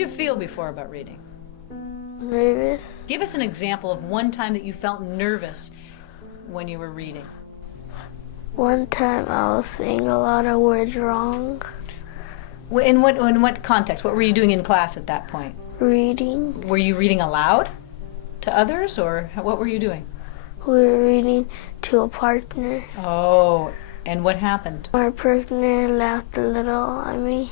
you feel before about reading? Nervous. Give us an example of one time that you felt nervous when you were reading. One time I was saying a lot of words wrong. In what context? What were you doing in class at that point? Reading. Were you reading aloud to others, or what were you doing? We were reading to a partner. Oh, and what happened? Our partner laughed a little at me.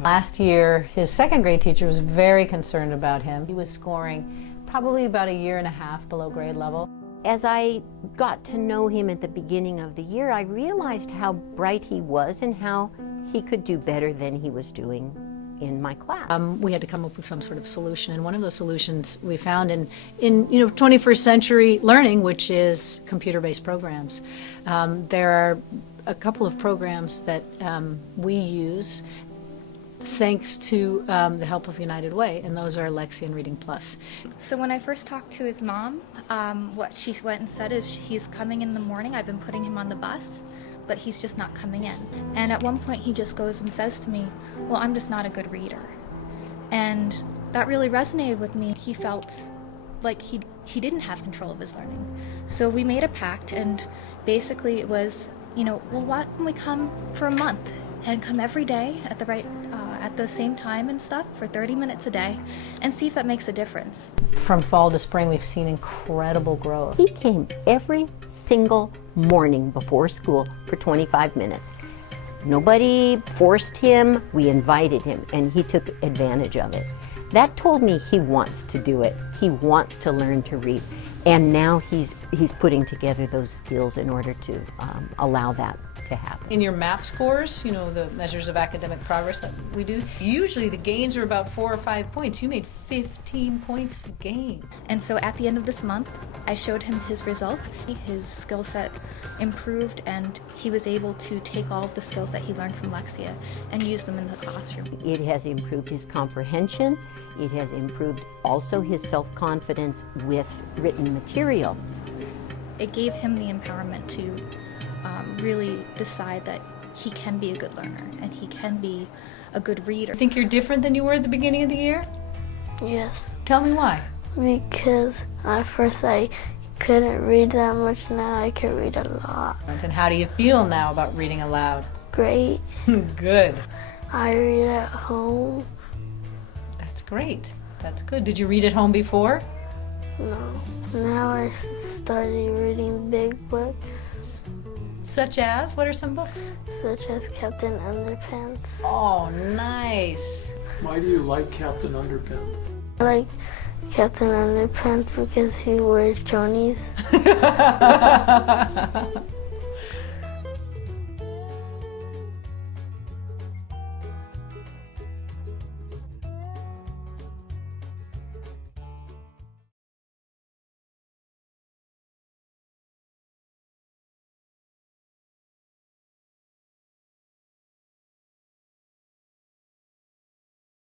Last year, his second grade teacher was very concerned about him. He was scoring probably about 1.5 years below grade level. As I got to know him at the beginning of the year, I realized how bright he was and how he could do better than he was doing in my class. We had to come up with some sort of solution, and one of those solutions we found in 21st century learning, which is computer-based programs. There are a couple of programs that we use thanks to the help of United Way, and those are Lexi and Reading Plus. So when I first talked to his mom, what she went and said is he's coming in the morning. I've been putting him on the bus, but he's just not coming in. And at one point he just goes and says to me, well, I'm just not a good reader. And that really resonated with me. He felt like he didn't have control of his learning. So we made a pact, and basically it was, well, why don't we come for a month and come every day at the same time and stuff for 30 minutes a day and see if that makes a difference. From fall to spring, we've seen incredible growth. He came every single morning before school for 25 minutes. Nobody forced him, we invited him, and he took advantage of it. That told me he wants to do it. He wants to learn to read. And now he's putting together those skills in order to allow that to happen. In your MAP scores, the measures of academic progress that we do, usually the gains are about 4 or 5 points. You made 15 points gain. And so at the end of this month, I showed him his results. His skill set improved, and he was able to take all of the skills that he learned from Lexia and use them in the classroom. It has improved his comprehension. It has improved also his self-confidence with written material. It gave him the empowerment to really decide that he can be a good learner and he can be a good reader. Think you're different than you were at the beginning of the year? Yes. Tell me why. Because at first I couldn't read that much, now I can read a lot. And how do you feel now about reading aloud? Great. Good. I read at home. That's great. That's good. Did you read at home before? No. Now I started reading big books. Such as? What are some books? Such as Captain Underpants. Oh, nice. Why do you like Captain Underpants? I like Captain Underpants because he wears chonies.